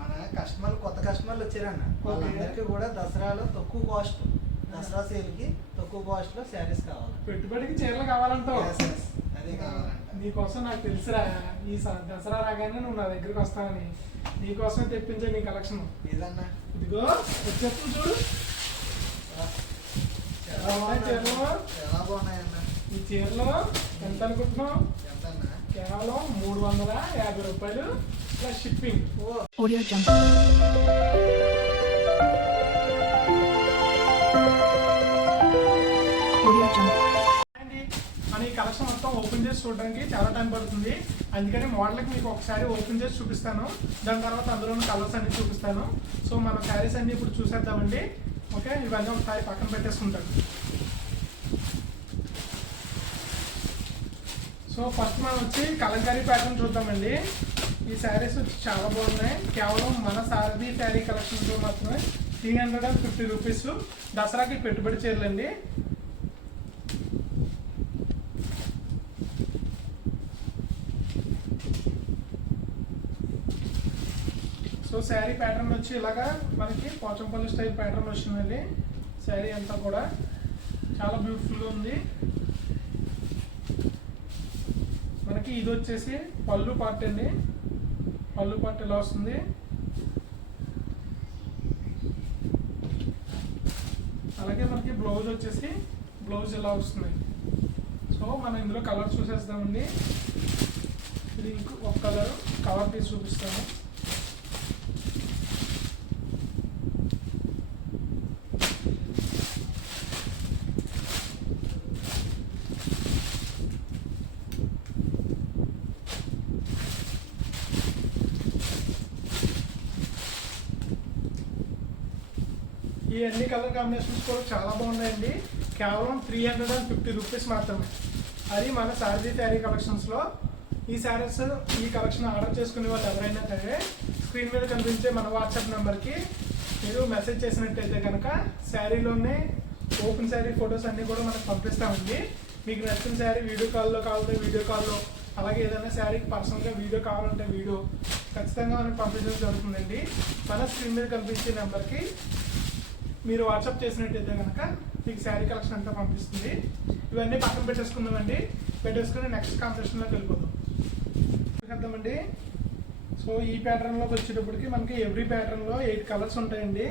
మన కస్టమర్లు కొత్త కస్టమర్లు వచ్చారన్న వాళ్ళందరికీ కూడా దసరాలో తక్కువ కాస్ట్ దసరా సేల్కి తక్కువ కాస్ట్ లో శారీస్ కావాలి. పెట్టుబడికి చీరలు కావాలంటావు. అదే కావాలంట. నీకోసం నాకు తెలుసురా, ఈ దసరా రాగానే నువ్వు నా దగ్గరికి వస్తావని నీకోసం తెప్పించే నీ కలెక్షన్ ఇదన్నా. ఇదిగో వచ్చేస్తు చూడు ఎలా బాగున్నాయన్న. ఈ చీరలో ఎంత అనుకుంటున్నావు? ఎంతన్నా? కేవలం 350 రూపాయలు ప్లస్ షిప్పింగ్. మన ఈ కలెక్షన్ మొత్తం ఓపెన్ చేసి చూడడానికి చాలా టైం పడుతుంది. అందుకని మోడల్కి మీకు ఒకసారి ఓపెన్ చేసి చూపిస్తాను. దాని తర్వాత అందులోని కలర్స్ అన్ని చూపిస్తాను. సో మన శారీస్ అన్ని ఇప్పుడు చూసేద్దామండి. ఓకే, ఇవన్నీ ఒకసారి పక్కన పెట్టేసుకుంటాను. సో ఫస్ట్ మనం వచ్చి కలంకారీ ప్యాటర్న్ చూద్దామండి. ఈ శారీస్ చాలా బాగున్నాయి. కేవలం మన సారథి శారీ కలెక్షన్లో మాత్రమే 350 రూపీస్. దసరాకి పెట్టుబడి చీరలండి. సో శారీ ప్యాటర్న్ వచ్చి ఇలాగా మనకి పోచంపల్లి స్టైల్ ప్యాటర్న్ వచ్చిందండి. శారీ అంతా కూడా చాలా బ్యూటిఫుల్గా ఉంది. మనకి ఇది వచ్చేసి పళ్ళు పార్ట్ అండి. పళ్ళు పార్ట్ ఇలా వస్తుంది. అలాగే మనకి బ్లౌజ్ వచ్చేసి బ్లౌజ్ ఇలా వస్తుంది. సో మనం ఇందులో కలర్ చూసేస్తామండి. ఇది ఒక కలర్ కవర్ తీసి చూపిస్తాను. ఈ అన్ని కలర్ కాంబినేషన్స్ కూడా చాలా బాగున్నాయండి. కేవలం 350 రూపీస్ మాత్రమే. అది మన సారథి శారీ కలెక్షన్స్లో. ఈ శారీస్ ఈ కలెక్షన్ ఆర్డర్ చేసుకునే వాళ్ళు ఎవరైనా సరే స్క్రీన్ మీద కనిపించే మన వాట్సాప్ నెంబర్కి మీరు మెసేజ్ చేసినట్టయితే కనుక శారీలోనే ఓపెన్ శారీ ఫొటోస్ అన్నీ కూడా మనకు పంపిస్తామండి. మీకు నచ్చిన శారీ వీడియో కాల్లో కావాలంటే వీడియో కాల్లో, అలాగే ఏదైనా శారీకి పర్సనల్గా వీడియో కావాలంటే వీడియో ఖచ్చితంగా మనకు పంపించడం జరుగుతుందండి. మన స్క్రీన్ మీద కనిపించే నెంబర్కి మీరు వాట్సాప్ చేసినట్టయితే కనుక మీకు శారీ కలెక్షన్ అంతా పంపిస్తుంది. ఇవన్నీ పక్కన పెట్టేసుకుందామండి. పెట్టేసుకుని నెక్స్ట్ కాంపిటీషన్లోకి వెళ్ళిపోదామండి. సో ఈ ప్యాటర్న్లోకి వచ్చేటప్పటికి మనకి ఎవ్రీ ప్యాటర్న్లో 8 కలర్స్ ఉంటాయండి.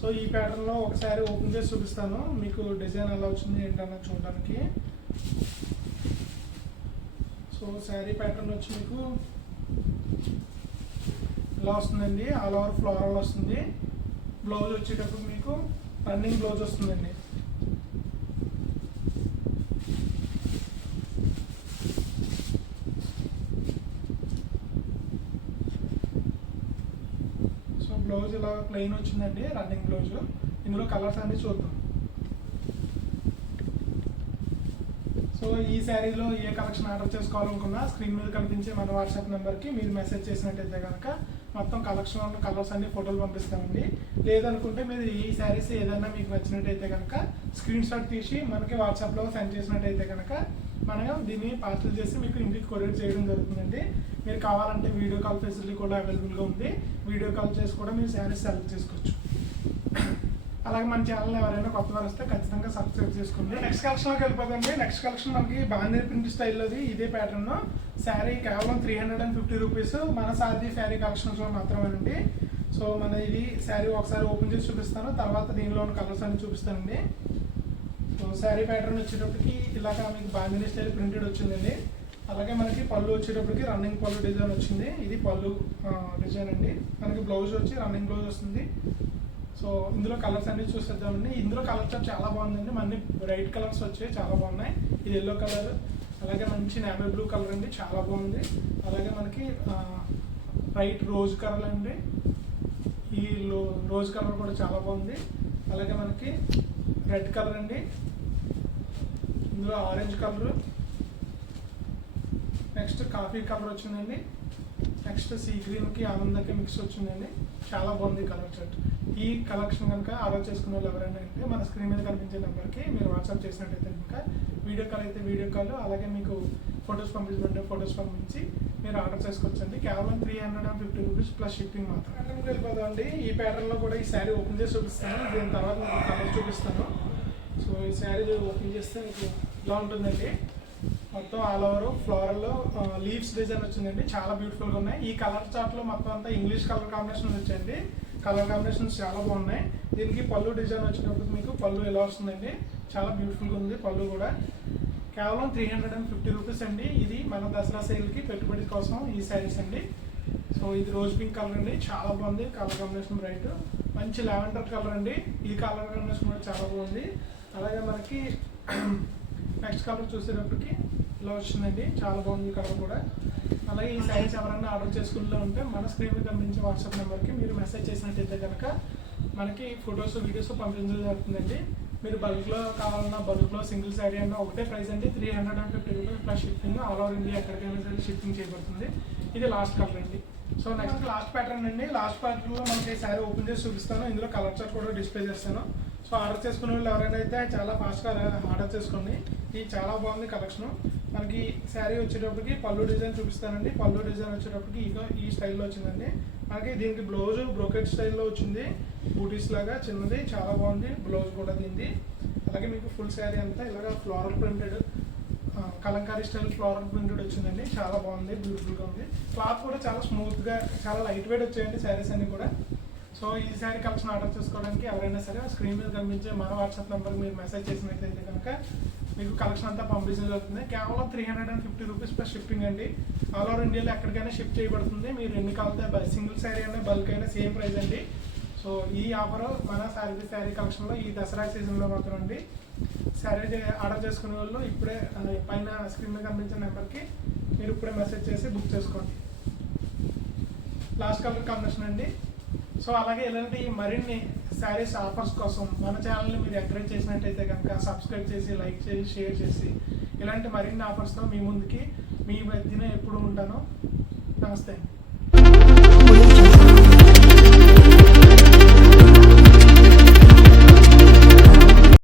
సో ఈ ప్యాటర్న్లో ఒకసారి ఓపెన్ చేసి చూపిస్తాను మీకు డిజైన్ ఎలా వచ్చింది ఏంటన్నా చూడడానికి. సో శారీ ప్యాటర్న్ వచ్చి మీకు ఇలా వస్తుందండి. ఆల్ ఓవర్ ఫ్లోరల్ వస్తుంది. బ్లౌజ్ వచ్చేటప్పుడు మీకు రన్నింగ్ బ్లౌజ్ వస్తుందండి. సో బ్లౌజ్ ఇలా ప్లెయిన్ వచ్చిందండి, రన్నింగ్ బ్లౌజ్. ఇందులో కలర్స్ అన్ని చూద్దాం. సో ఈ శారీలో ఏ కలెక్షన్ ఆర్డర్ చేసుకోవాలనుకున్నా స్క్రీన్ మీద కనిపించే మన వాట్సాప్ నెంబర్కి మీరు మెసేజ్ చేసినట్టయితే కనుక మొత్తం కలెక్షన్ కలర్స్ అన్ని ఫోటోలు పంపిస్తామండి. లేదనుకుంటే మీరు ఈ శారీస్ ఏదైనా మీకు నచ్చినట్టయితే కనుక స్క్రీన్ షాట్ తీసి మనకి వాట్సాప్లో సెండ్ చేసినట్టయితే కనుక మనం దీన్ని పార్సల్ చేసి మీకు ఇంటికి కొరియర్ చేయడం జరుగుతుందండి. మీరు కావాలంటే వీడియో కాల్ ఫెసిలిటీ కూడా అవైలబుల్గా ఉంది. వీడియో కాల్ చేసి కూడా మీరు శారీస్ సెలెక్ట్ చేసుకోవచ్చు. అలాగే మన ఛానల్ ఎవరైనా కొత్త వారు వస్తే ఖచ్చితంగా సబ్స్క్రైబ్ చేసుకోండి. నెక్స్ట్ కలెక్షన్లోకి వెళ్ళిపోదండి. నెక్స్ట్ కలెక్షన్ మనకి బాంధనీ ప్రింట్ స్టైల్లోది ఇదే ప్యాటర్న్. శారీ కేవలం 350 రూపీస్. మన సారథి శారీ కలెక్షన్స్లో మాత్రమేనండి. సో మన ఇది శారీ ఒకసారి ఓపెన్ చేసి చూపిస్తాను, తర్వాత దీనిలో కలర్స్ అన్ని చూపిస్తానండి. సో శారీ ప్యాటర్న్ వచ్చేటప్పటికి ఇలాగా మీకు బాంధనీ స్టైల్ ప్రింటెడ్ వచ్చిందండి. అలాగే మనకి పళ్ళు వచ్చేటప్పటికి రన్నింగ్ పళ్ళు డిజైన్ వచ్చింది. ఇది పళ్ళు డిజైన్ అండి. మనకి బ్లౌజ్ వచ్చి రన్నింగ్ బ్లౌజ్ వస్తుంది. సో ఇందులో కలర్స్ అన్ని చూసేద్దామండి. ఇందులో కలర్స్ చాలా బాగుందండి. మన బ్రైట్ కలర్స్ వచ్చాయి, చాలా బాగున్నాయి. ఇది ఎల్లో కలర్, అలాగే మంచి నేవీ బ్లూ కలర్ అండి, చాలా బాగుంది. అలాగే మనకి బ్రైట్ రోజ్ కలర్ అండి. ఈ రోజ్ కలర్ కూడా చాలా బాగుంది. అలాగే మనకి రెడ్ కలర్ అండి. ఇందులో orange colour, next coffee colour వచ్చిందండి. నెక్స్ట్ సీ గ్రీన్కి ఆనందకి మిక్స్ వచ్చిందండి. చాలా బాగుంది కలర్ సెట్. ఈ కలెక్షన్ కనుక ఆర్డర్ చేసుకునే వాళ్ళు ఎవరైనా అంటే మన స్క్రీన్ మీద కనిపించే నెంబర్కి మీరు వాట్సాప్ చేసినట్టయితే కనుక వీడియో కాల్ అయితే వీడియో కాల్, అలాగే మీకు ఫొటోస్ పంపించమంటే ఫొటోస్ పంపించి మీరు ఆర్డర్ చేసుకోవచ్చండి. కేవలం 350 రూపీస్ ప్లస్ షిప్పింగ్ మాత్రం. ప్యాటర్న్కి వెళ్ళిపోదామండి. ఈ ప్యాటర్న్లో కూడా ఈ శారీ ఓపెన్ చేసి చూపిస్తాను. దీని తర్వాత మీకు కలర్ చూపిస్తాను. సో ఈ శారీ ఓపెన్ చేస్తే మీకు ఇలా ఉంటుందండి. మొత్తం all over floral leaves design వచ్చిందండి. చాలా బ్యూటిఫుల్గా ఉన్నాయి. ఈ కలర్ చార్ట్లో మొత్తం అంతా ఇంగ్లీష్ కలర్ కాంబినేషన్ వచ్చాయండి. కలర్ కాంబినేషన్స్ చాలా బాగున్నాయి. దీనికి పళ్ళు డిజైన్ వచ్చినప్పుడు మీకు పళ్ళు ఎలా వస్తుందండి, చాలా బ్యూటిఫుల్గా ఉంది. పళ్ళు కూడా కేవలం 350 రూపీస్ అండి. ఇది మన దసరా సేల్కి పెట్టుబడి కోసం ఈ శారీస్ అండి. సో ఇది రోజ్ పింక్ కలర్ అండి, చాలా బాగుంది. కలర్ కాంబినేషన్ బ్రైట్, మంచి లావెండర్ కలర్ అండి. ఈ కలర్ కాంబినేషన్ కూడా చాలా బాగుంది. అలాగే మనకి నెక్స్ట్ కలర్ చూసేటప్పటికి ఇలా వచ్చిందండి, చాలా బాగుంది కలర్ కూడా. అలాగే ఈ శారీస్ ఎవరైనా ఆర్డర్ చేసుకుంటూ ఉంటే మన స్క్రీన్ మీద కనిపించే వాట్సాప్ నెంబర్కి మీరు మెసేజ్ చేసినట్టయితే కనుక మనకి ఫొటోస్ వీడియోస్ పంపించడం జరుగుతుందండి. మీరు బల్క్లో కావాలన్నా బల్క్లో సింగిల్ శారీ అంటే ఒకటే ప్రైస్ అండి, 350 rupees plus shipping. All over India ఎక్కడికైనా సరే షిప్పింగ్ చేయబడుతుంది. ఇది లాస్ట్ కలర్ అండి. సో నెక్స్ట్ లాస్ట్ ప్యాటర్న్ అండి. లాస్ట్ ప్యాటర్న్లో మనకి శారీ ఓపెన్ చేసి చూపిస్తాను. ఇందులో కలర్ చార్ట్ కూడా డిస్ప్లే చేస్తాను. సో ఆర్డర్ చేసుకునే వాళ్ళు ఎవరైనా అయితే చాలా ఫాస్ట్గా ఆర్డర్ చేసుకోండి. ఇది చాలా బాగుంది కలెక్షన్. మనకి శారీ వచ్చేటప్పటికి పళ్ళు డిజైన్ చూపిస్తానండి. పళ్ళు డిజైన్ వచ్చేటప్పటికి ఇక ఈ స్టైల్లో వచ్చిందండి. మనకి దీనికి బ్లౌజ్ బ్రోకెట్ స్టైల్లో వచ్చింది, బూటీస్ లాగా చిన్నది, చాలా బాగుంది. బ్లౌజ్ కూడా దీనిది. అలాగే మీకు ఫుల్ శారీ అంతా ఇలాగ floral printed Kalamkari style floral printed వచ్చిందండి. చాలా బాగుంది, బ్యూటిఫుల్గా ఉంది. క్లాత్ కూడా చాలా స్మూత్గా, చాలా లైట్ వెయిట్ వచ్చాయండి శారీస్ అన్ని కూడా. సో ఈ శారీ కలెక్షన్ ఆర్డర్ చేసుకోవడానికి ఎవరైనా సరే స్క్రీన్ మీద కనిపించే మన వాట్సాప్ నెంబర్ మీరు మెసేజ్ చేసినట్లయితే కనుక మీకు కలెక్షన్ అంతా పంపించడం జరుగుతుంది. కేవలం 350 రూపీస్ ప్లస్ షిప్పింగ్ అండి. ఆల్ ఓవర్ ఇండియాలో ఎక్కడికైనా షిప్ చేయబడుతుంది. మీరు ఎన్ని కావాలంటే సింగిల్ శారీ అయినా బల్క్ అయినా సేమ్ ప్రైస్ అండి. సో ఈ ఆఫర్ మన శారీ కలెక్షన్లో ఈ దసరా సీజన్లో మాత్రం అండి. శారీ ఆర్డర్ చేసుకునే వాళ్ళు ఇప్పుడే పైన స్క్రీన్ మీద కనిపించే నెంబర్కి మీరు ఇప్పుడే మెసేజ్ చేసి బుక్ చేసుకోండి. లాస్ట్ కలర్ కాంబినేషన్ అండి. సో అలాగే ఇలాంటి మరిన్ని శారీస్ ఆఫర్స్ కోసం మన ఛానల్ని మీరు ఎంకరేజ్ చేసినట్టయితే కనుక సబ్స్క్రైబ్ చేసి, లైక్ చేసి, షేర్ చేసి ఇలాంటి మరిన్ని ఆఫర్స్తో మీ ముందుకి మీ మధ్యన ఎప్పుడు ఉంటానో. నమస్తే.